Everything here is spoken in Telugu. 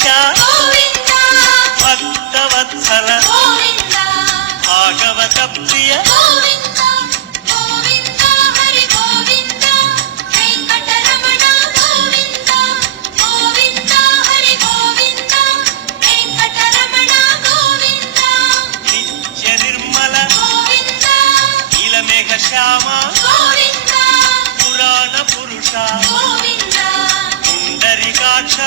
వెంకటేశ భక్తవత్సల భాగవత ప్రియ నిత్య నిర్మల నీలమేఘ శ్యామ పురాణ పురుష పుండరీకాక్ష